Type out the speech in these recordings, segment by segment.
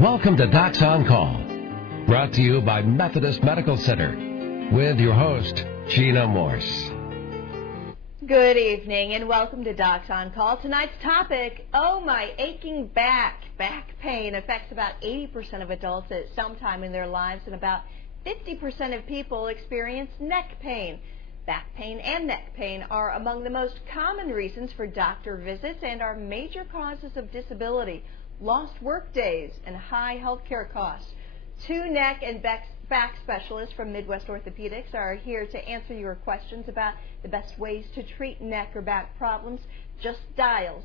Welcome to Docs on Call, brought to you by Methodist Medical Center, with your host, Gina Morse. Good evening and welcome to Docs on Call. Tonight's topic, oh my aching back. Back pain affects about 80% of adults at some time in their lives, and about 50% of people experience neck pain. Back pain and neck pain are among the most common reasons for doctor visits and are major causes of disability, lost work days, and high health care costs. Two neck and back specialists from Midwest Orthopedics are here to answer your questions about the best ways to treat neck or back problems. Just dial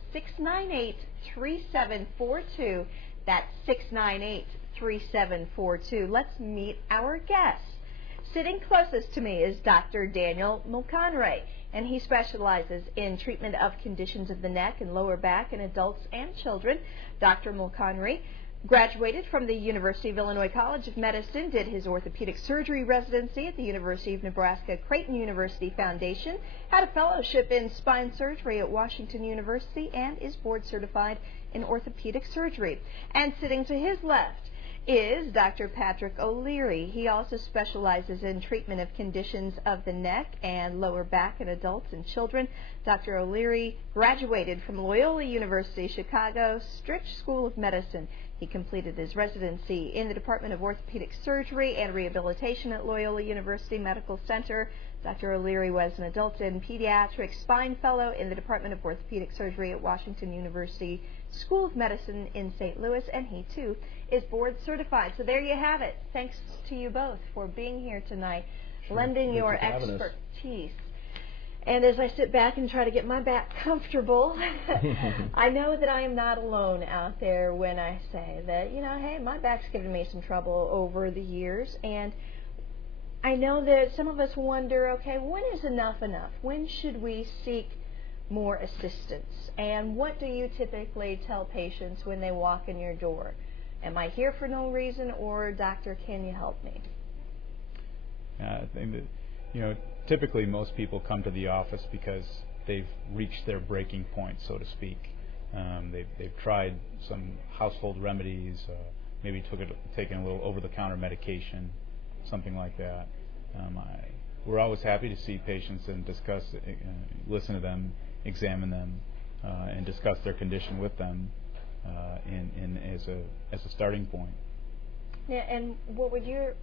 698-3742. That's 698-3742. Let's meet our guest. Sitting closest to me is Dr. Daniel Mulconry, and he specializes in treatment of conditions of the neck and lower back in adults and children. Dr. Mulconry graduated from the University of Illinois College of Medicine, did his orthopedic surgery residency at the University of Nebraska Creighton University Foundation, had a fellowship in spine surgery at Washington University, and is board certified in orthopedic surgery. And sitting to his left is Dr. Patrick O'Leary. He also specializes in treatment of conditions of the neck and lower back in adults and children. Dr. O'Leary graduated from Loyola University Chicago Stritch School of Medicine. He completed his residency in the Department of Orthopedic Surgery and Rehabilitation at Loyola University Medical Center. Dr. O'Leary was an adult and pediatric spine fellow in the Department of Orthopedic Surgery at Washington University School of Medicine in St. Louis, and he too is board certified. So there you have it. Thanks to you both for being here tonight, lending your expertise. And as I sit back and try to get my back comfortable, I know that I am not alone out there when I say that, hey, my back's given me some trouble over the years. And I know that some of us wonder, okay, when is enough enough? When should we seek more assistance? And what do you typically tell patients when they walk in your door? Am I here for no reason, or doctor, can you help me? I think that, typically most people come to the office because they've reached their breaking point, so to speak. They've tried some household remedies, maybe taken a little over-the-counter medication, something like that. We're always happy to see patients and discuss, listen to them, examine them, and discuss their condition with them as a starting point. Yeah, and what would your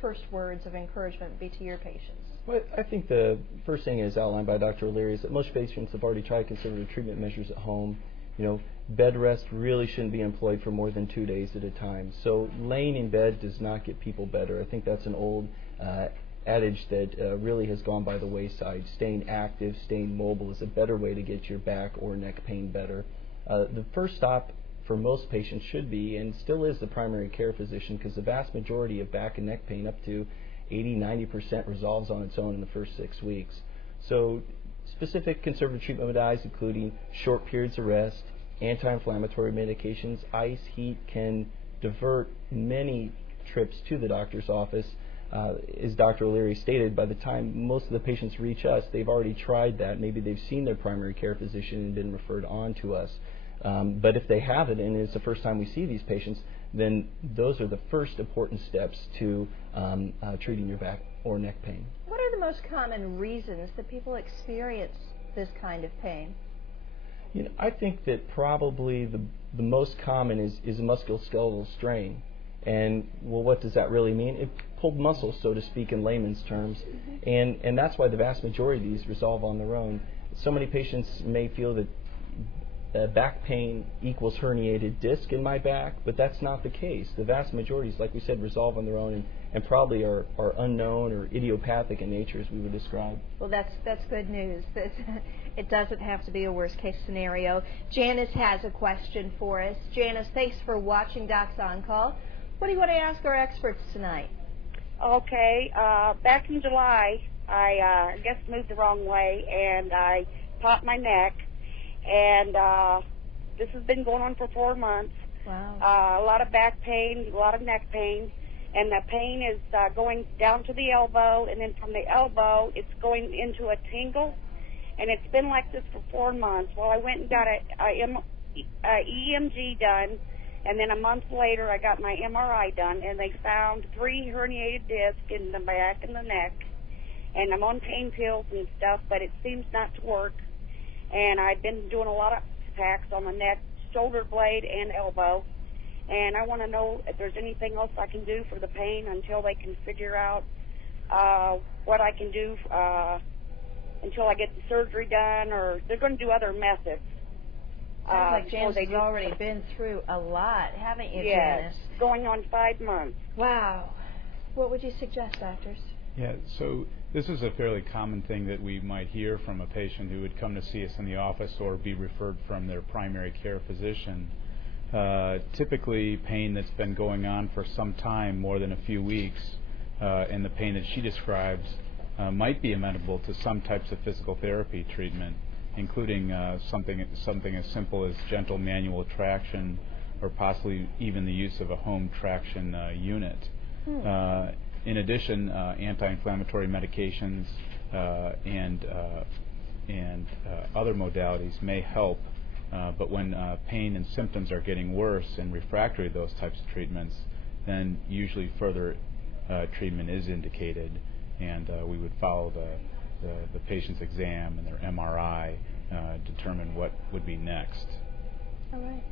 first words of encouragement be to your patients? Well, I think the first thing is outlined by Dr. O'Leary is that most patients have already tried conservative treatment measures at home. Bed rest really shouldn't be employed for more than 2 days at a time. So laying in bed does not get people better. I think that's an old adage that really has gone by the wayside. Staying active, staying mobile is a better way to get your back or neck pain better. The first stop for most patients should be, and still is, the primary care physician, because the vast majority of back and neck pain, up to 80-90%, resolves on its own in the first 6 weeks. So specific conservative treatment modalities, including short periods of rest, anti-inflammatory medications, ice, heat, can divert many trips to the doctor's office. As Dr. O'Leary stated, by the time most of the patients reach us, they've already tried that. Maybe they've seen their primary care physician and been referred on to us. But if they haven't, and it's the first time we see these patients, then those are the first important steps to treating your back or neck pain. What are the most common reasons that people experience this kind of pain? I think that probably the most common is a musculoskeletal strain. And, well, what does that really mean? It pulled muscle, so to speak, in layman's terms. And that's why the vast majority of these resolve on their own. So many patients may feel that back pain equals herniated disc in my back, but that's not the case. The vast majority, like we said, resolve on their own and probably are unknown or idiopathic in nature, as we would describe. Well, that's good news. It doesn't have to be a worst-case scenario. Janice has a question for us. Janice, thanks for watching Docs on Call. What do you want to ask our experts tonight? Okay, back in July, I guess moved the wrong way, and I popped my neck, and this has been going on for 4 months. Wow. A lot of back pain, a lot of neck pain, and the pain is going down to the elbow, and then from the elbow, it's going into a tingle, and it's been like this for 4 months. Well, I went and got a EMG done, And then a month later, I got my MRI done, and they found 3 herniated discs in the back and the neck. And I'm on pain pills and stuff, but it seems not to work. And I've been doing a lot of attacks on the neck, shoulder blade, and elbow. And I want to know if there's anything else I can do for the pain until they can figure out what I can do until I get the surgery done, or they're going to do other methods. Sounds like Janice has already been through a lot, haven't you, Janice? Yes, going on 5 months. Wow. What would you suggest, doctors? Yeah, so this is a fairly common thing that we might hear from a patient who would come to see us in the office or be referred from their primary care physician. Typically, pain that's been going on for some time, more than a few weeks, and the pain that she describes might be amenable to some types of physical therapy treatment, including something as simple as gentle manual traction, or possibly even the use of a home traction unit. In addition, anti-inflammatory medications and other modalities may help, but when pain and symptoms are getting worse and refractory to those types of treatments, then usually further treatment is indicated, and we would follow the patient's exam and their MRI, determine what would be next. All right.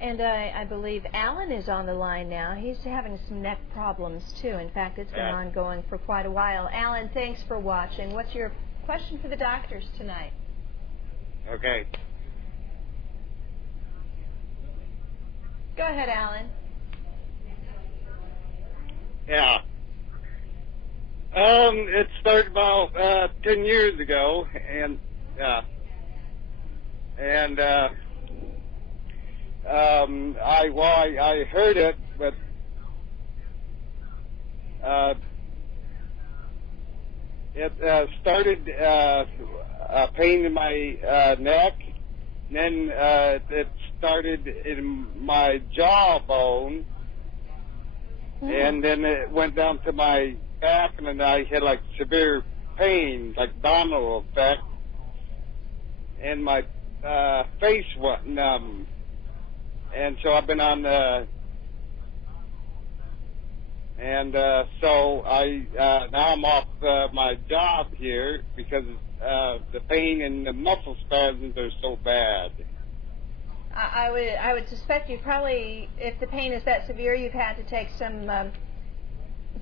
And I believe Alan is on the line now. He's having some neck problems, too. In fact, it's been ongoing for quite a while. Alan, thanks for watching. What's your question for the doctors tonight? Okay. Go ahead, Alan. Yeah. It started about 10 years ago, and I heard it, but it started a pain in my neck, and then it started in my jawbone, and then it went down to my back, and then I had like severe pain, like domino effect, and my face went numb. And so I've been on so I now I'm off my job here because the pain and the muscle spasms are so bad. I would suspect you probably, if the pain is that severe, you've had to take some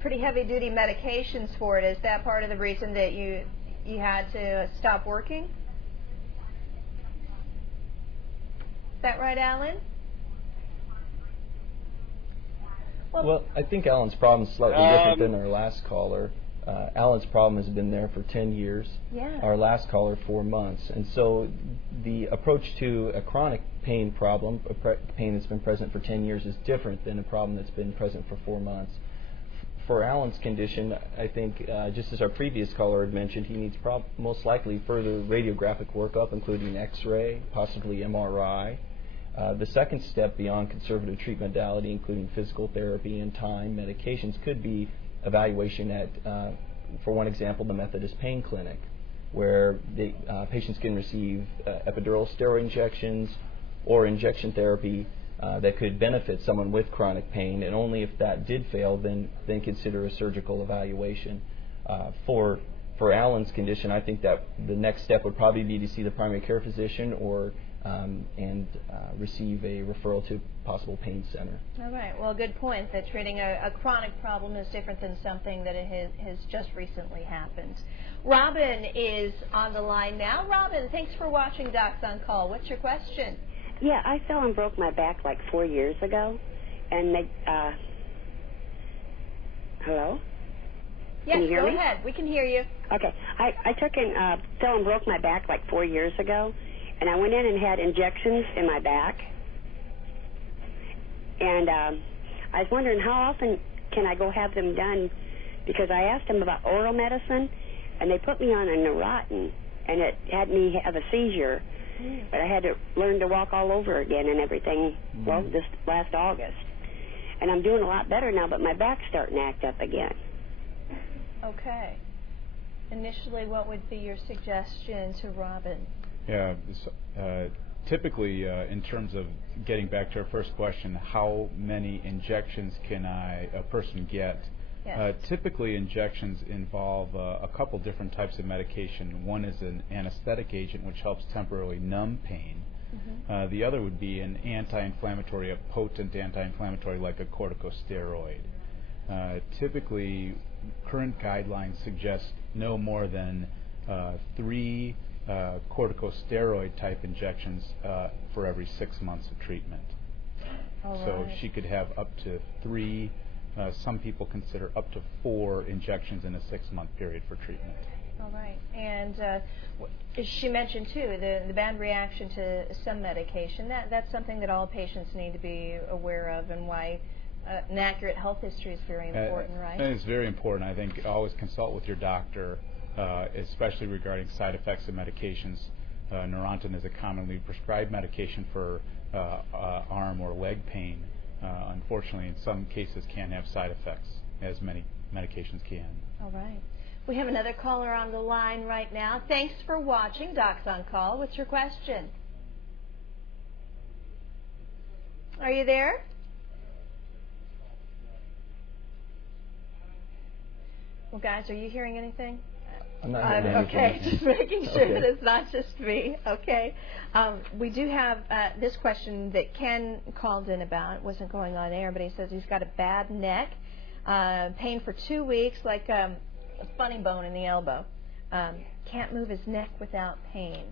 pretty heavy-duty medications for it. Is that part of the reason that you had to stop working? Is that right, Alan? Well, I think Alan's problem is slightly different than our last caller. Alan's problem has been there for 10 years. Yeah. Our last caller, 4 months. And so the approach to a chronic pain problem, pain that's been present for 10 years, is different than a problem that's been present for 4 months. For Alan's condition, I think, just as our previous caller had mentioned, he needs most likely further radiographic workup, including X-ray, possibly MRI. The second step beyond conservative treatment modality, including physical therapy and time, medications, could be evaluation at, for one example, the Methodist Pain Clinic, where the patients can receive epidural steroid injections or injection therapy that could benefit someone with chronic pain, and only if that did fail, then consider a surgical evaluation. For Alan's condition, I think that the next step would probably be to see the primary care physician or receive a referral to a possible pain center. All right. Well, good point that treating a chronic problem is different than something that has just recently happened. Robin is on the line now. Robin, thanks for watching Docs on Call. What's your question? Yeah, I fell and broke my back like 4 years ago, and they, hello? Yes, can you hear go me? ahead. We can hear you. Okay. I took and fell and broke my back like 4 years ago, and I went in and had injections in my back. And I was wondering how often can I go have them done, because I asked them about oral medicine, and they put me on a Neurontin, and it had me have a seizure. But I had to learn to walk all over again and everything, well, this last August. And I'm doing a lot better now, but my back's starting to act up again. Okay. Initially, what would be your suggestion to Robin? Yeah, typically, in terms of getting back to our first question, how many injections can a person get? Yes. Typically, injections involve a couple different types of medication. One is an anesthetic agent, which helps temporarily numb pain. The other would be an anti-inflammatory, a potent anti-inflammatory like a corticosteroid. Typically, current guidelines suggest no more than 3 corticosteroid type injections for every 6 months of treatment. So she could have up to 3, some people consider up to 4 injections in a 6-month period for treatment. All right. And she mentioned, too, the bad reaction to some medication. That's something that all patients need to be aware of, and why an accurate health history is very important, right? And it's very important. I think always consult with your doctor, especially regarding side effects of medications. Neurontin is a commonly prescribed medication for arm or leg pain. Unfortunately, in some cases, can have side effects, as many medications can. All right. We have another caller on the line right now. Thanks for watching Docs on Call. What's your question? Are you there? Well, guys, are you hearing anything? I'm not hearing anything. Okay, just making sure that it's not just me. Okay. We do have this question that Ken called in about. It wasn't going on air, but he says he's got a bad neck, pain for 2 weeks, like a funny bone in the elbow. Can't move his neck without pain.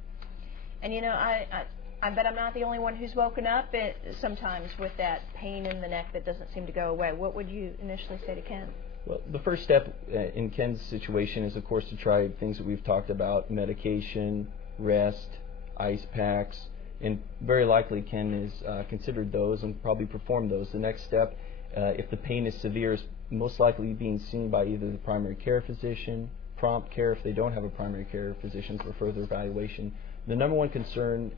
And, you know, I bet I'm not the only one who's woken up sometimes with that pain in the neck that doesn't seem to go away. What would you initially say to Ken? Well, the first step in Ken's situation is, of course, to try things that we've talked about: medication, rest, ice packs, and very likely Ken has considered those and probably performed those. The next step, if the pain is severe, is most likely being seen by either the primary care physician, prompt care if they don't have a primary care physician for further evaluation. The number one concern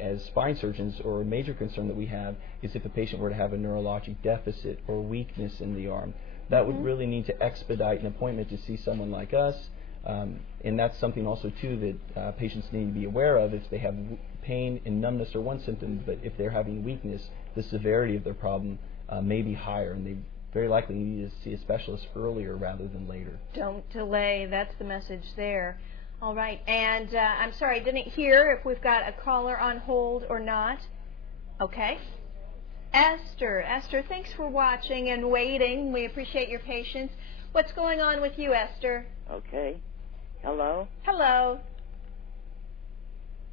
as spine surgeons, or a major concern that we have, is if a patient were to have a neurologic deficit or weakness in the arm. That would really need to expedite an appointment to see someone like us, and that's something also too that patients need to be aware of. If they have pain and numbness are one symptom, but if they're having weakness, the severity of their problem may be higher, and they very likely need to see a specialist earlier rather than later. Don't delay. That's the message there. All right. And I'm sorry, I didn't hear if we've got a caller on hold or not. Okay. Esther, thanks for watching and waiting. We appreciate your patience. What's going on with you, Esther? Okay. Hello? Hello.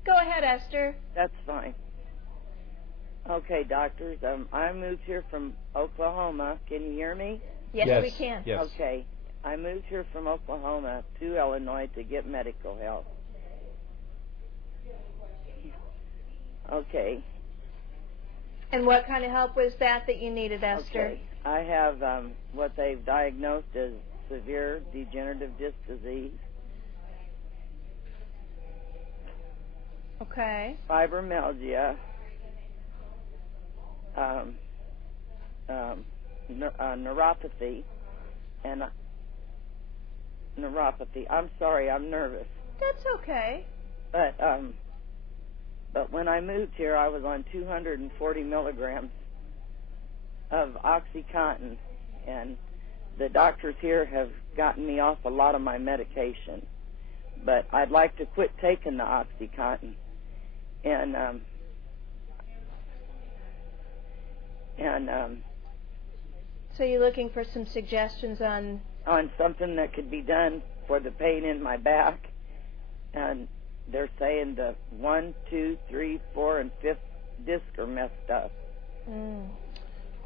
Go ahead, Esther. That's fine. Okay, doctors, I moved here from Oklahoma. Can you hear me? Yes, we can. Yes. Okay. I moved here from Oklahoma to Illinois to get medical help. Okay. And what kind of help was that you needed, Esther? Okay. I have what they've diagnosed as severe degenerative disc disease. Okay. Fibromyalgia. Neuropathy. And neuropathy. I'm sorry, I'm nervous. That's okay. But when I moved here, I was on 240 milligrams of OxyContin, and the doctors here have gotten me off a lot of my medication. But I'd like to quit taking the OxyContin, and so you're looking for some suggestions on something that could be done for the pain in my back, and they're saying the 1, 2, 3, 4, and 5th disc are messed up.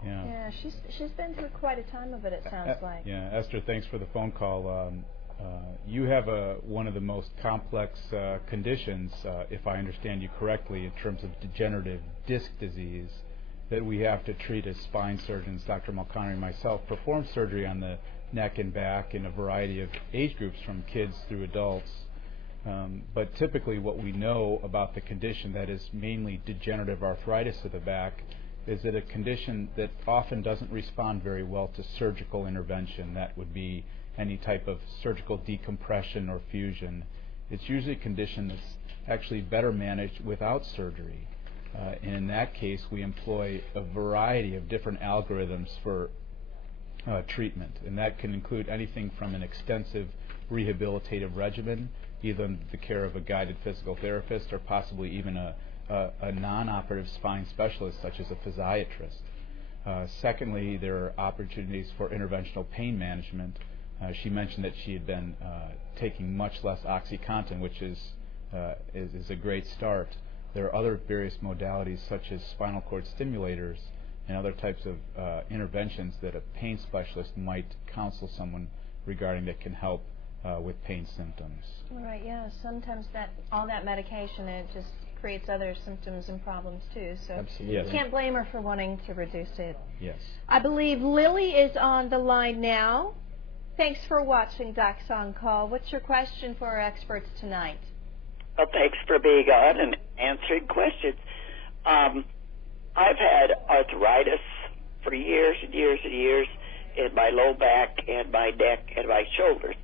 Yeah, she's been through quite a time of it, it sounds like. Yeah, Esther, thanks for the phone call. You have one of the most complex conditions, if I understand you correctly, in terms of degenerative disc disease that we have to treat as spine surgeons. Dr. Mulconry and myself perform surgery on the neck and back in a variety of age groups, from kids through adults. But typically what we know about the condition, that is mainly degenerative arthritis of the back, is that a condition that often doesn't respond very well to surgical intervention. That would be any type of surgical decompression or fusion. It's usually a condition that's actually better managed without surgery. And in that case, we employ a variety of different algorithms for treatment, and that can include anything from an extensive rehabilitative regimen, either the care of a guided physical therapist or possibly even a non-operative spine specialist such as a physiatrist. Secondly, there are opportunities for interventional pain management. She mentioned that she had been taking much less OxyContin, which is a great start. There are other various modalities such as spinal cord stimulators and other types of interventions that a pain specialist might counsel someone regarding that can help with pain symptoms. Right, yeah. Sometimes all that medication, it just creates other symptoms and problems too. So Absolutely. you can't blame her for wanting to reduce it. Yes. I believe Lily is on the line now. Thanks for watching Docs on Call. What's your question for our experts tonight? Well, thanks for being on and answering questions. I've had arthritis for years and years and years in my low back and my neck and my shoulders.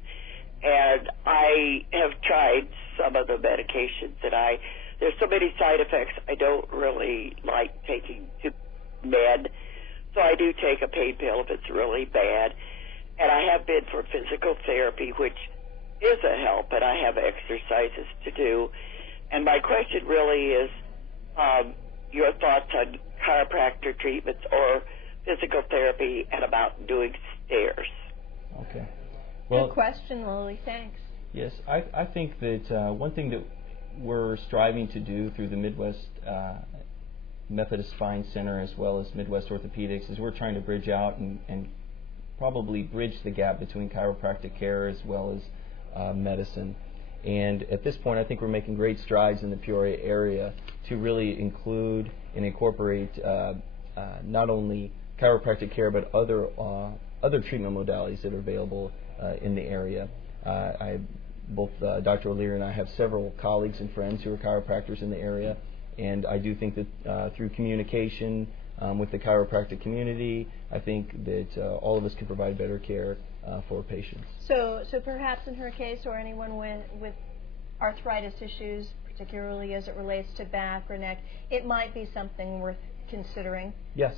And I have tried some of the medications that there's so many side effects. I don't really like taking med. So I do take a pain pill if it's really bad. And I have been for physical therapy, which is a help, and I have exercises to do. And my question really is your thoughts on chiropractor treatments or physical therapy and about doing stairs. Okay. Well, good question, Lily. Thanks. Yes, I think that one thing that we're striving to do through the Midwest Methodist Spine Center as well as Midwest Orthopedics is we're trying to bridge out and probably bridge the gap between chiropractic care as well as medicine. And at this point, I think we're making great strides in the Peoria area to really include and incorporate not only chiropractic care but other treatment modalities that are available in the area. Both Dr. O'Leary and I have several colleagues and friends who are chiropractors in the area, and I do think that through communication with the chiropractic community, I think that all of us can provide better care for patients. So perhaps in her case or anyone with arthritis issues, particularly as it relates to back or neck, it might be something worth considering. Yes.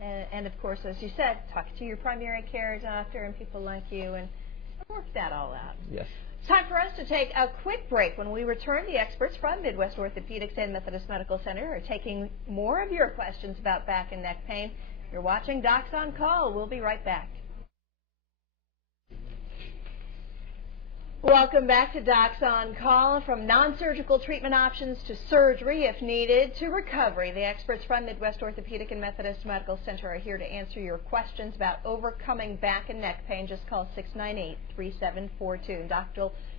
And of course, as you said, talk to your primary care doctor and people like you and work that all out. Yes. It's time for us to take a quick break. When we return, the experts from Midwest Orthopedics and Methodist Medical Center are taking more of your questions about back and neck pain. You're watching Docs on Call. We'll be right back. Welcome back to Docs on Call. From non-surgical treatment options to surgery if needed to recovery, the experts from Midwest Orthopedic and Methodist Medical Center are here to answer your questions about overcoming back and neck pain. Just call 698-3742.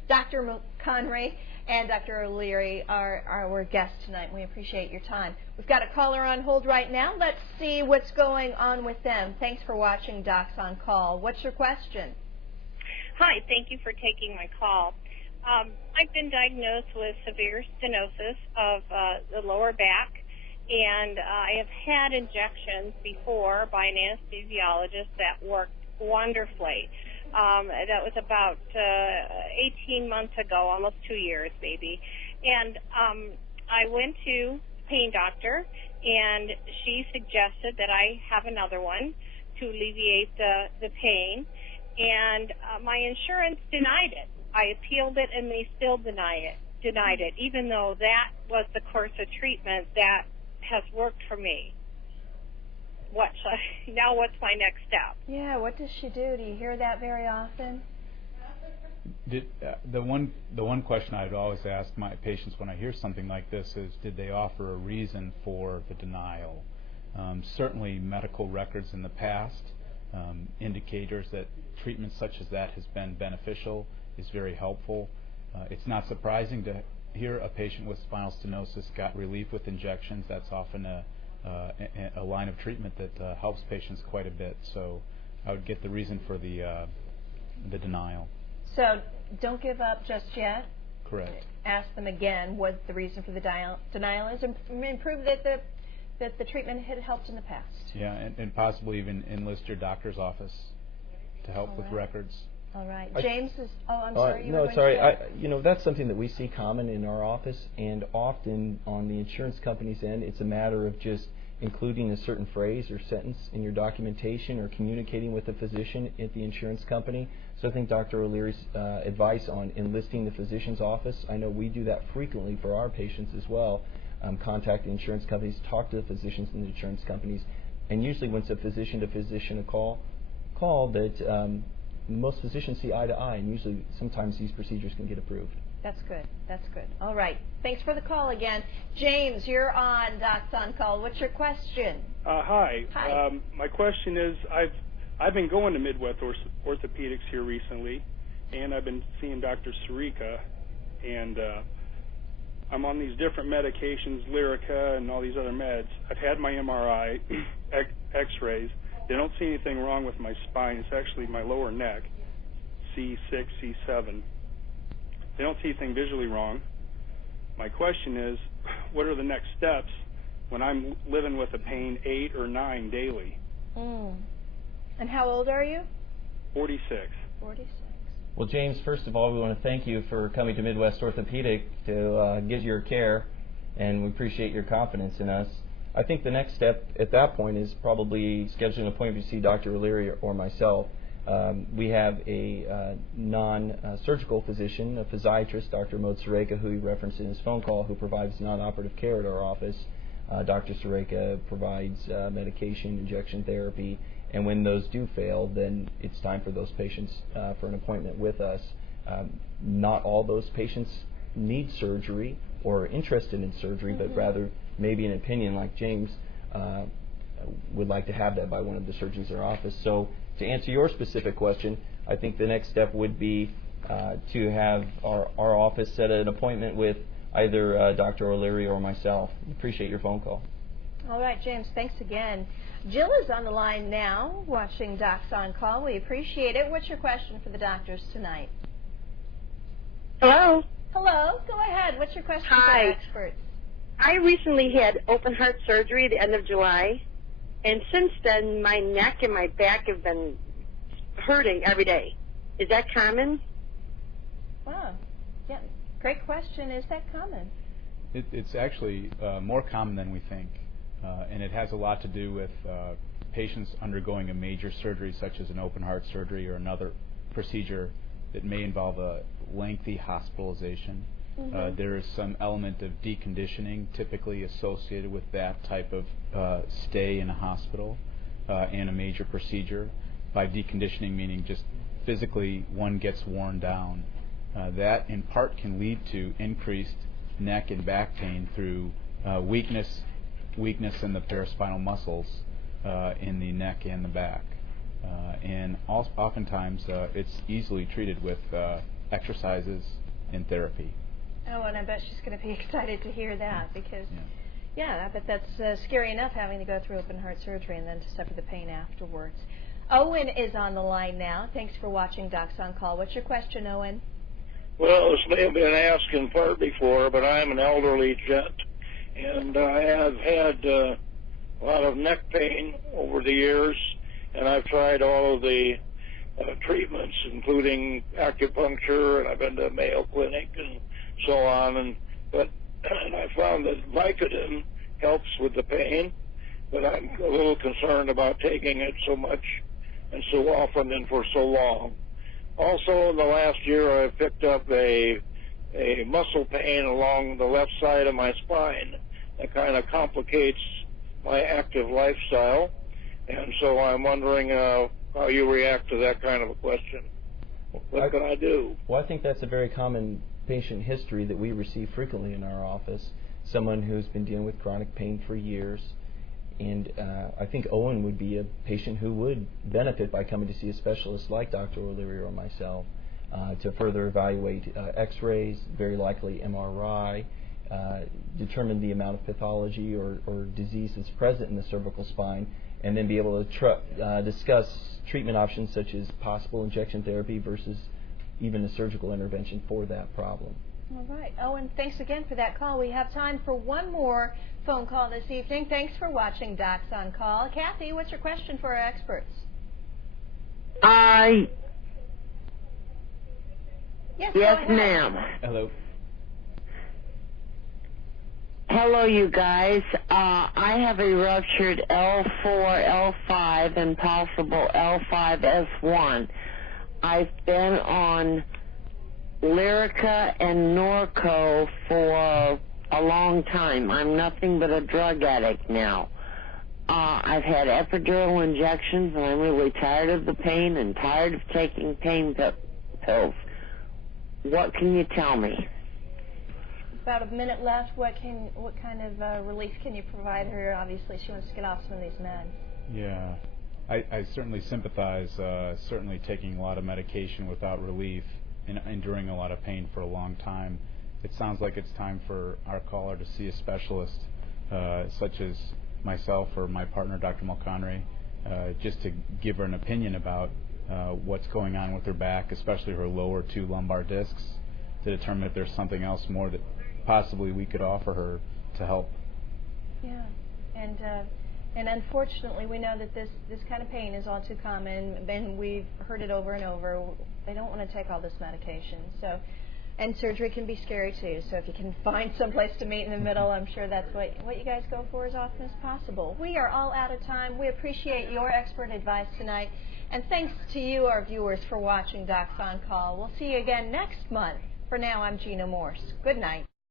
Dr. Conray and Dr. O'Leary are our guests tonight. We appreciate your time. We've got a caller on hold right now. Let's see what's going on with them. Thanks for watching Docs on Call. What's your question? Hi, thank you for taking my call. I've been diagnosed with severe stenosis of the lower back, and I have had injections before by an anesthesiologist that worked wonderfully. That was about 18 months ago, almost 2 years maybe. And I went to a pain doctor, and she suggested that I have another one to alleviate the pain. And my insurance denied it. I appealed it, and they still denied it, even though that was the course of treatment that has worked for me. Now what's my next step? Yeah, what does she do? Do you hear that very often? The one question I'd always ask my patients when I hear something like this is, did they offer a reason for the denial? Certainly medical records in the past, indicators that treatment such as that has been beneficial is very helpful. It's not surprising to hear a patient with spinal stenosis got relief with injections. That's often a line of treatment that helps patients quite a bit. So I would get the reason for the denial. So don't give up just yet. Correct. Ask them again what the reason for the denial is, and prove that the treatment had helped in the past. Yeah, and possibly even enlist your doctor's office to help with records. All right. James is. Oh, I'm sorry. No, sorry. That's something that we see common in our office, and often on the insurance company's end, it's a matter of just including a certain phrase or sentence in your documentation or communicating with a physician at the insurance company. So I think Dr. O'Leary's advice on enlisting the physician's office, I know we do that frequently for our patients as well. Contact the insurance companies, talk to the physicians in the insurance companies, and usually when it's a physician-to-physician call that most physicians see eye to eye, and usually sometimes these procedures can get approved. That's good. That's good. All right. Thanks for the call again. James, you're on Docs on Call. What's your question? Hi. Hi. My question is, I've been going to Midwest Orthopedics here recently, and I've been seeing Dr. Sirica, and I'm on these different medications, Lyrica and all these other meds. I've had my MRI, X-rays. They don't see anything wrong with my spine. It's actually my lower neck, C6, C7. They don't see anything visually wrong. My question is, what are the next steps when I'm living with a pain 8 or 9 daily? And how old are you? 46. 46. Well, James, first of all, we want to thank you for coming to Midwest Orthopedic to get your care, and we appreciate your confidence in us. I think the next step at that point is probably scheduling an appointment to see Dr. O'Leary or myself. We have a non-surgical physician, a physiatrist, Dr. Maud Sirica, who he referenced in his phone call, who provides non-operative care at our office. Dr. Sirica provides medication, injection therapy, and when those do fail, then it's time for those patients for an appointment with us. Not all those patients need surgery or are interested in surgery, but rather maybe an opinion like James would like to have that by one of the surgeons in our office. So to answer your specific question, I think the next step would be to have our office set an appointment with either Dr. O'Leary or myself. Appreciate your phone call. All right, James, thanks again. Jill is on the line now, watching Docs on Call. We appreciate it. What's your question for the doctors tonight? Hello. Hello. Go ahead. What's your question for the experts? I recently had open heart surgery at the end of July, and since then my neck and my back have been hurting every day. Is that common? Wow. Yeah. Great question. Is that common? It's actually more common than we think, and it has a lot to do with patients undergoing a major surgery such as an open heart surgery or another procedure that may involve a lengthy hospitalization. There is some element of deconditioning typically associated with that type of stay in a hospital and a major procedure. By deconditioning, meaning just physically one gets worn down. That in part can lead to increased neck and back pain through weakness in the paraspinal muscles in the neck and the back. And oftentimes it's easily treated with exercises and therapy. Oh, and I bet she's going to be excited to hear that because, I bet that's scary enough having to go through open heart surgery and then to suffer the pain afterwards. Owen is on the line now. Thanks for watching Docs on Call. What's your question, Owen? Well, this may have been asked in part before, but I'm an elderly gent, and I have had a lot of neck pain over the years, and I've tried all of the treatments, including acupuncture, and I've been to Mayo Clinic and so on, and I found that Vicodin helps with the pain, but I'm a little concerned about taking it so much and so often and for so long. Also, in the last year, I've picked up a muscle pain along the left side of my spine that kind of complicates my active lifestyle, and so I'm wondering how you react to that kind of a question. What can I do? Well, I think that's a very common patient history that we receive frequently in our office, someone who's been dealing with chronic pain for years. And I think Owen would be a patient who would benefit by coming to see a specialist like Dr. O'Leary or myself to further evaluate X-rays, very likely MRI, determine the amount of pathology or disease that's present in the cervical spine, and then be able to discuss treatment options such as possible injection therapy versus even a surgical intervention for that problem. All right. Owen, thanks again for that call. We have time for one more phone call this evening. Thanks for watching Docs on Call. Kathy, what's your question for our experts? Yes, Yes, go ahead. ma'am. Hello. Hello, you guys. I have a ruptured L4, L5, and possible L5S1. I've been on Lyrica and Norco for a long time. I'm nothing but a drug addict now. I've had epidural injections, and I'm really tired of the pain and tired of taking pain pills. What can you tell me? About a minute left. What kind of relief can you provide her? Obviously, she wants to get off some of these meds. Yeah, I certainly sympathize. Certainly taking a lot of medication without relief and enduring a lot of pain for a long time. It sounds like it's time for our caller to see a specialist, such as myself or my partner, Dr. Mulconry, just to give her an opinion about what's going on with her back, especially her lower 2 lumbar discs, to determine if there's something else more that possibly we could offer her to help. Yeah, and unfortunately, we know that this kind of pain is all too common, and we've heard it over and over. They don't want to take all this medication, so. And surgery can be scary too, so if you can find someplace to meet in the middle, I'm sure that's what you guys go for as often as possible. We are all out of time. We appreciate your expert advice tonight, and thanks to you, our viewers, for watching Docs on Call. We'll see you again next month. For now, I'm Gina Morse. Good night.